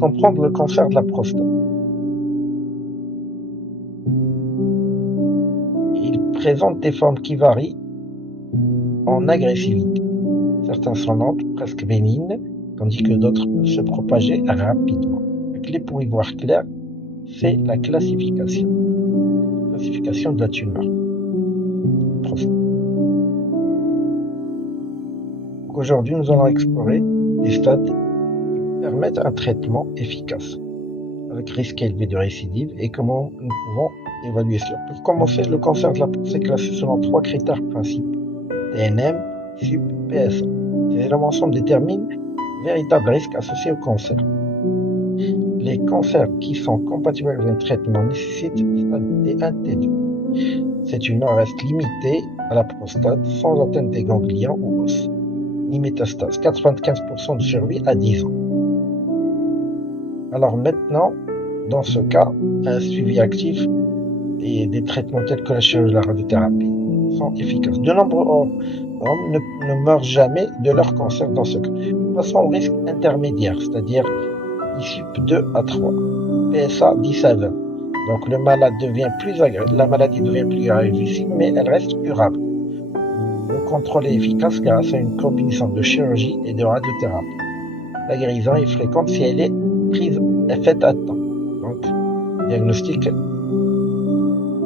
comprendre le cancer de la prostate. Il présente des formes qui varient en agressivité. Certains sont lentes, presque bénignes, tandis que d'autres peuvent se propager rapidement. La clé pour y voir clair, c'est la classification. Classification de la tumeur. Aujourd'hui, nous allons explorer les stades qui permettent un traitement efficace, avec risque élevé de récidive, et comment nous pouvons évaluer cela. Pour commencer, le cancer de la prostate est classé selon 3 critères principaux: TNM, SUP, PSA. Ces éléments ensemble déterminent le véritable risque associé au cancer. Les cancers qui sont compatibles avec un traitement nécessitent stade T1, T2. Ces tumeurs restent limitées à la prostate sans atteindre des ganglions ou os, ni métastases. 95% de survie à 10 ans. Alors maintenant, dans ce cas, un suivi actif et des traitements tels que la chirurgie et la radiothérapie sont efficaces. De nombreux hommes ne meurent jamais de leur cancer dans ce cas. Passons au risque intermédiaire, c'est-à-dire ISUP 2 à 3, PSA 10 à 20. Donc la maladie devient plus agressive, mais elle reste curable. Le contrôle est efficace grâce à une combinaison de chirurgie et de radiothérapie. La guérison est fréquente si elle est faite à temps. Donc, diagnostic.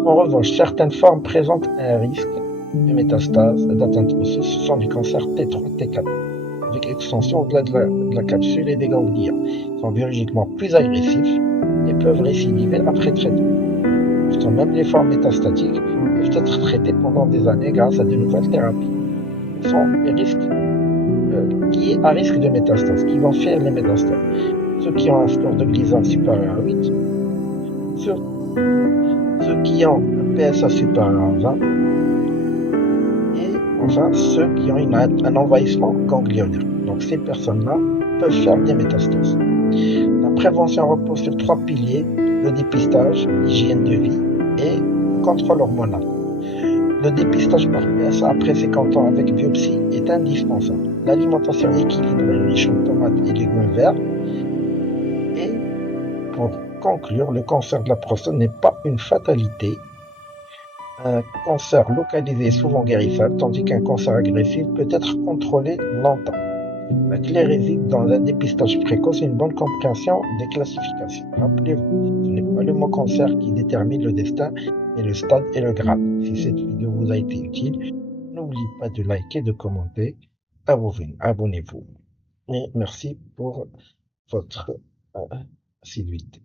En revanche, certaines formes présentent un risque de métastase, d'atteinte osseuse. Ce sont du cancer T3, T4, avec extension au-delà de la capsule et des ganglions. Ils sont biologiquement plus agressifs et peuvent récidiver après traitement. Pourtant, même les formes métastatiques peuvent être traitées pendant des années grâce à de nouvelles thérapies. Ce sont les risques liés à risque de métastase qui vont faire les métastases. Ceux qui ont un score de Gleason supérieur à 8, ceux qui ont un PSA supérieur à 20, et enfin ceux qui ont un envahissement ganglionnaire. Donc ces personnes-là peuvent faire des métastases. La prévention repose sur 3 piliers: le dépistage, l'hygiène de vie et le contrôle hormonal. Le dépistage par PSA après 50 ans avec biopsie est indispensable. L'alimentation équilibrée, riche en tomates et légumes verts. Et pour conclure, le cancer de la prostate n'est pas une fatalité. Un cancer localisé est souvent guérissable, tandis qu'un cancer agressif peut être contrôlé longtemps. La clé réside dans un dépistage précoce et une bonne compréhension des classifications. Rappelez-vous, ce n'est pas le mot cancer qui détermine le destin, mais le stade et le grade. Si cette vidéo vous a été utile, n'oubliez pas de liker, de commenter, abonnez-vous. Et merci pour votre assiduité.